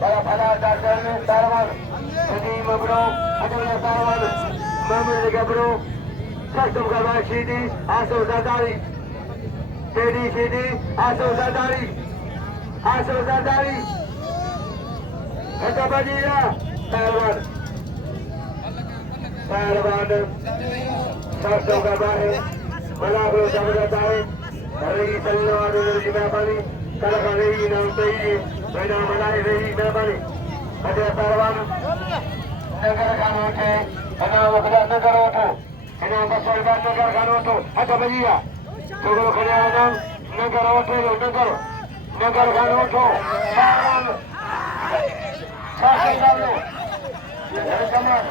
para Fala Dardan Darwan, Sidi Mabro, Adana Darwan, Mamud Gabro, Custom Gaba Sidi, Aso Zadari, Teddy Sidi, Aso Zadari, Aso Zadari, Hatabadia, Darwan, Darwan, Custom Gaba, Malabro Zabradai, Regi Salwar Jimabani, Kalakari Nampai, Vena Malai Regi Nabani, Ada Darwan, Nagar Kanote, Ana Wakala Nagar Auto, Ana Basalba Nagar Kanoto, Hatabadia, Togolo Kanyana, Nagar Auto, Nagar Kanoto, Darwan, Sasha Galo, come on,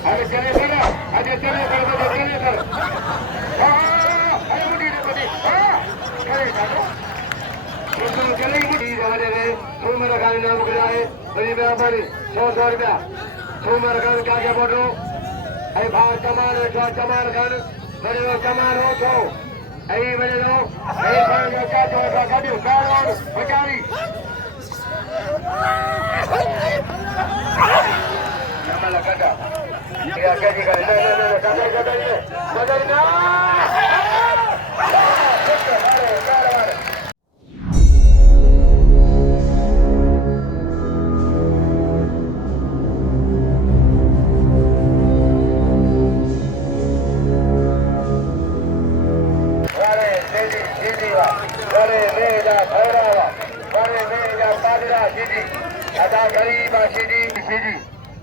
अरे चले sir अरे चले sir चले sir अरे मुझे तो दे करे जानो तो चले ही नहीं जाने रे तुम मेरा गाड़ी नाम बुला है बड़ी मेहरबानी 100 रुपया तुम मेरा गाड़ी का क्या बोलो अरे भाव जमाल खान मेरे को जमाल हो तो अरे मेरे लो अरे भाई जो क्या जो का गाड़ी कार और बचारी जमाल कटा क्या क्या जी करे ना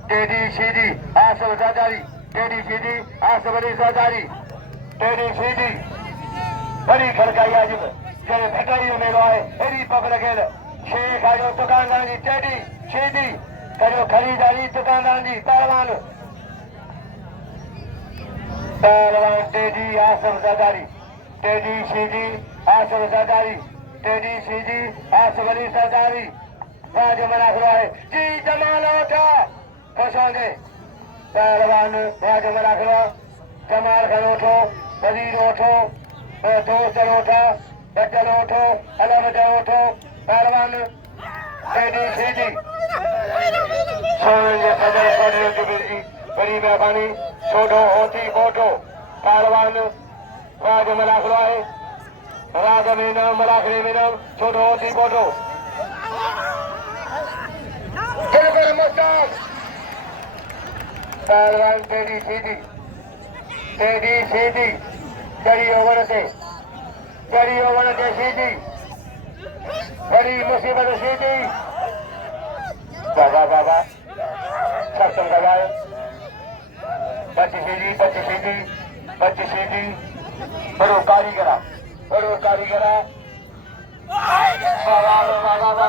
Teddy Shidi, Asal Zadari, Teddy Shidi, Asabari Zadari, Teddy Shidi, Bari Kharkaya Jim, Jay Bhakari Meloy, Eddie Papalagel, Sheikh Ayo Tukandani, Teddy Shidi, Kayo Kharidari Tukandani, Paravan, Teddy Asal Zadari, Teddy Shidi, Asal Zadari, Teddy Shidi, Asabari Zadari, Rajamana Roy, G. Jamalota. पहुंचाएंगे पहलवान राजमरा खिला कमाल खन उठो वजीर उठो दोस्त उठो बच्चन उठो अलमजा उठो पहलवान सीधी सीधी सोनेंगे सदर सदर जी बड़ी मेहरबानी छोड़ो होती फोटो पहलवान राजमरा खिला है राज मीनम मलाखरी मीनम छोड़ो होती फोटो पहलवान टेडी सीधी चढ़ी ओवर से सीधी बड़ी मुसीबत सीधी बाबा बाबा सक्षम करवाए बच्ची सीधी बड़ो कारीगरा बाबा